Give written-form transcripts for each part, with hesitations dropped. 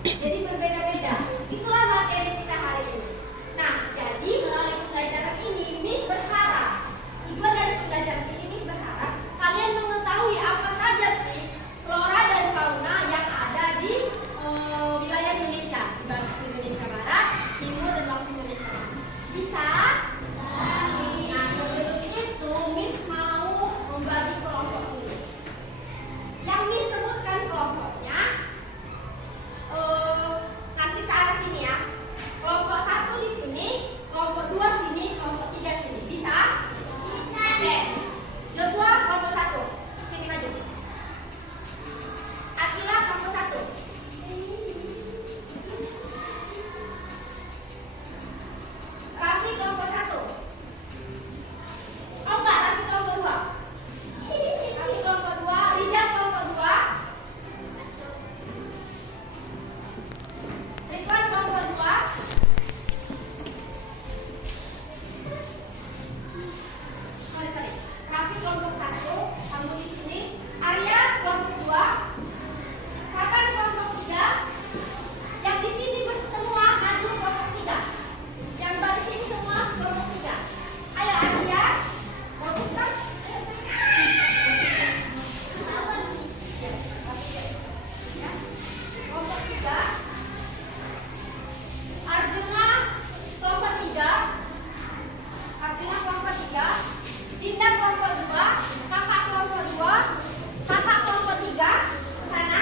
Jadi berbeda-beda. Itulah materi kita hari ini. Nah, jadi melalui pembelajaran ini, Miss berharap, tujuan dari pembelajaran ini Miss berharap kalian mengetahui apa saja sih flora dan fauna yang ada di wilayah Indonesia, di Indonesia Barat, Timur, dan waktu Indonesia Barat. Bisa? Nah, sebelum itu Miss mau membagi kelompok dulu. Yang Miss sebutkan kelompoknya nanti ke arah sini ya. Kelompok 1 di sini, kelompok 2 sini, kelompok 3 sini. Bisa? Bisa. Oke. Joshua kelompok 1. Sini maju. Akila kelompok 1. Raffi kelompok 1. Oh enggak, Raffi kelompok 2. Raffi kelompok 2, Rizal kelompok 2. Ridwan kelompok 2. Sorry. Raffi kelompok 1, kamu di sini. Arya kelompok 2. Hasan kelompok 3. Yang di sini semua maju kelompok 3. Yang di sini semua kelompok 3. Ayo Arya. Bagus kan? Ayo ya. Kelompok 3. Arjuna kelompok 3. Arjuna kelompok 3. Dinda kelompok 2. Kakak kelompok 2. Kakak kelompok 3 di sana.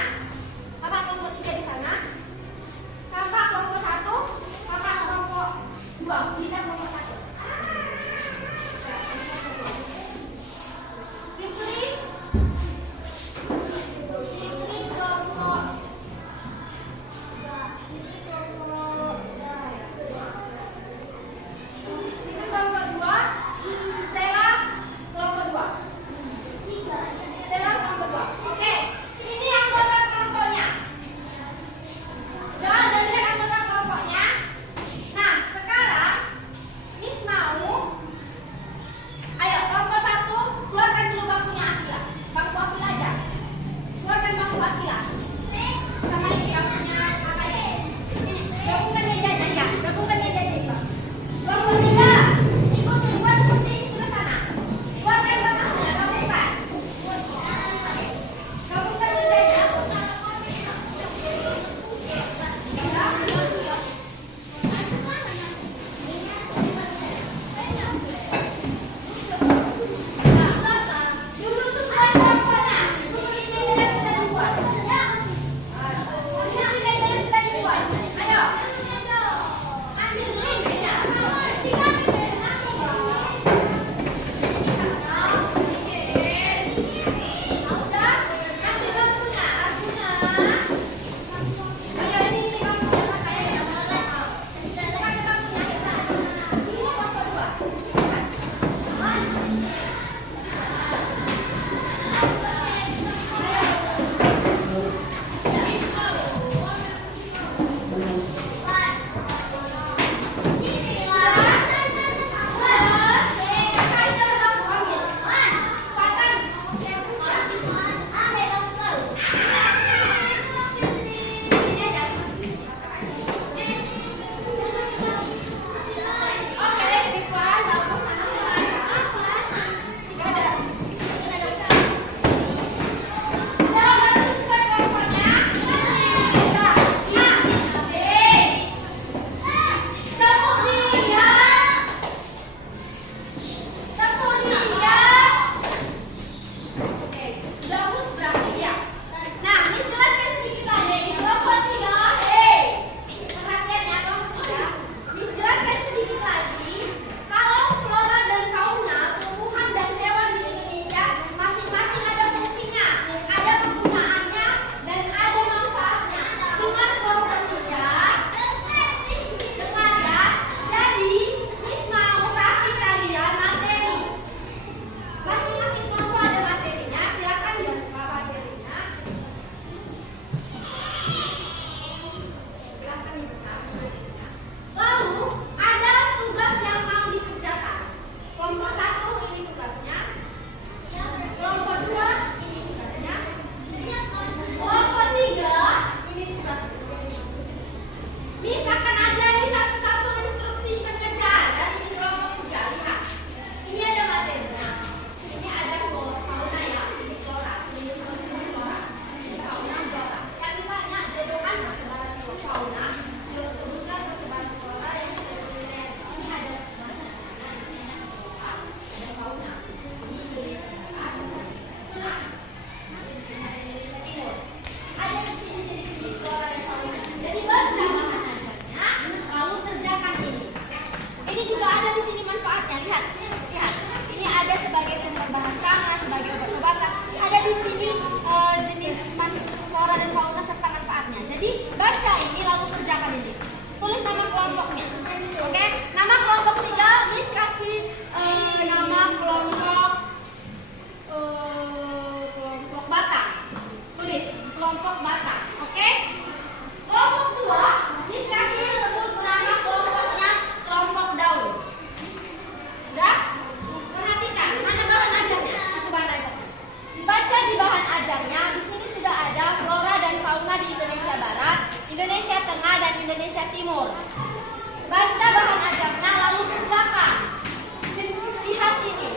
Kakak kelompok 3 di sana. Kakak kelompok 1. Kakak kelompok 2. Dinda kelompok 1. Fikri. Fikri kelompok Sini kelompok 2, Sela kelompok 2. Sela kelompok 2. Oke, ini anggota kelompoknya. Udah ada lihat anggota kelompoknya. Nah, sekarang Miss mau, ayo kelompok 1 keluarkan dulu bangkunya Akila. Bangku Akila aja. Keluarkan bangku Akila. Sama ini bangkunya kakaknya. Gabungkan mejanya ya, gabungkan mejanya ya. Kelompok 3, ikuti buat seperti ini sebelah sana. Keluarkan bangkunya, gabungkan. Gabungkan mejanya. Dulu semua kelompoknya. Dulu ini meja yang sudah dibuat. Ini meja yang sudah dibuat. Ayo. Ambil dulu meja. Udah, ambil bangkunya, Arjuna. Ayo ini bangkunya kakaknya. Pakai bangkunya. Ini kelompok 2. Tengah, dan Indonesia Timur. Baca bahan ajarnya lalu kerjakan. Lihat ini.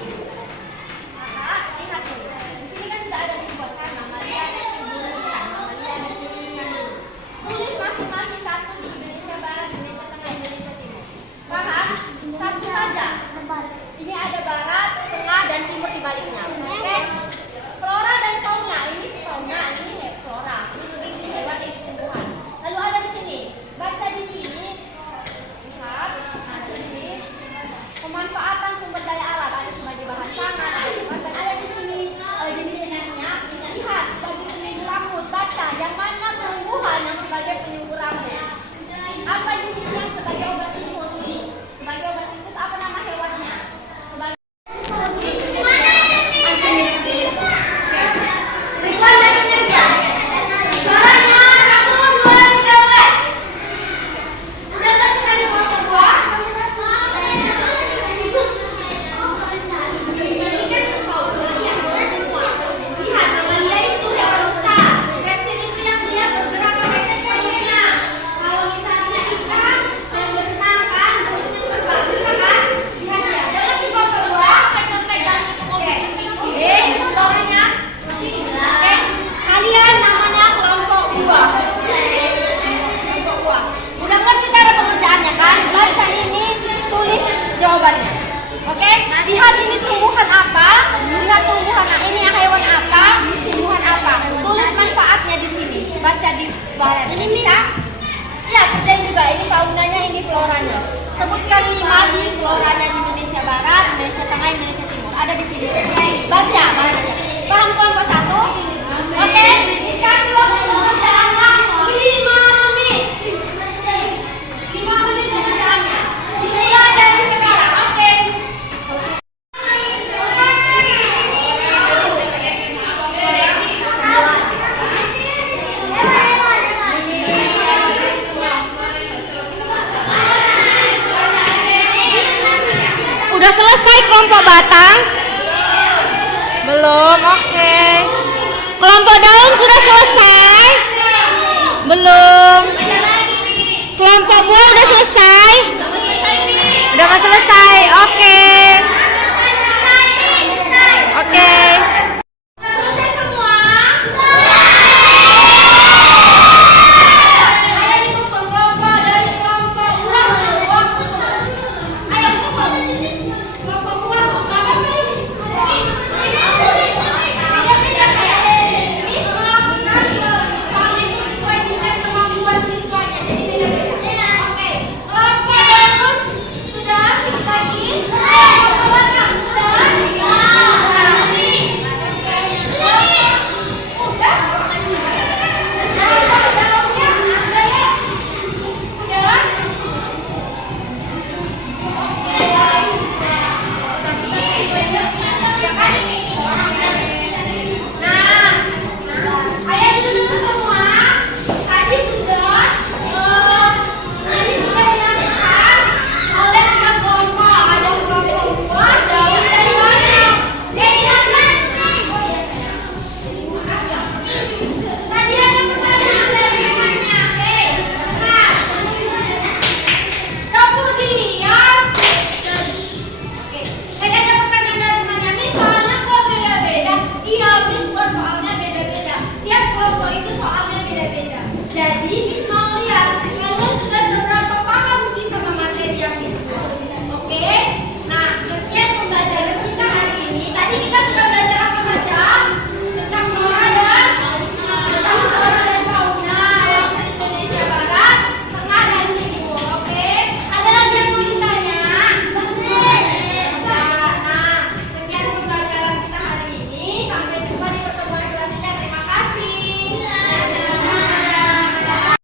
Nah, lihat ini. Di sini kan sudah ada disebutkan Mamalia dan Timburan, Mamalia dan Indonesia Timur. Tulis masing-masing satu di Indonesia Barat, Indonesia Tengah, Indonesia Timur. Paham? Satu saja. Ini ada Barat, Tengah, dan Timur di baliknya. Oke? Flora dan fauna. Ini fauna, ini flora. Ini hewan, ini tumbuhan. Lalu ada di sini. Baca di sini. Lihat. Nah, di sini. Pemanfaatan sumber daya alam ada sebagai bahan pangan, dan ada di sini jenis-jenisnya. Lihat sebagai penyumbur rambut. Baca yang mana tumbuhan yang sebagai penyumbur rambut. Apa di sini yang sebagai obat infus ini? Sebagai obat infus apa nama hewannya? Sebagai jawabannya. Oke? Lihat ini tumbuhan apa? Lihat tumbuhan ini hewan apa? Tumbuhan apa? Tulis manfaatnya di sini. Baca di barat. Ini bisa? Ya, kerjain juga. Ini faunanya, ini floranya. Sebutkan 5 di floranya di Indonesia Barat, Indonesia Tengah, Indonesia Timur. Ada di sini. Baca bahan aja. Paham kelompok 1? Oke? Dikasih waktu pengerjaannya 5 menit. 5 menit pengerjaannya. Dimulai dari sekarang. Oke. Udah selesai kelompok batang? Belum, oke. Kelompok daun sudah selesai? Belum. Kelompok buah udah selesai? Udah mau selesai, oke.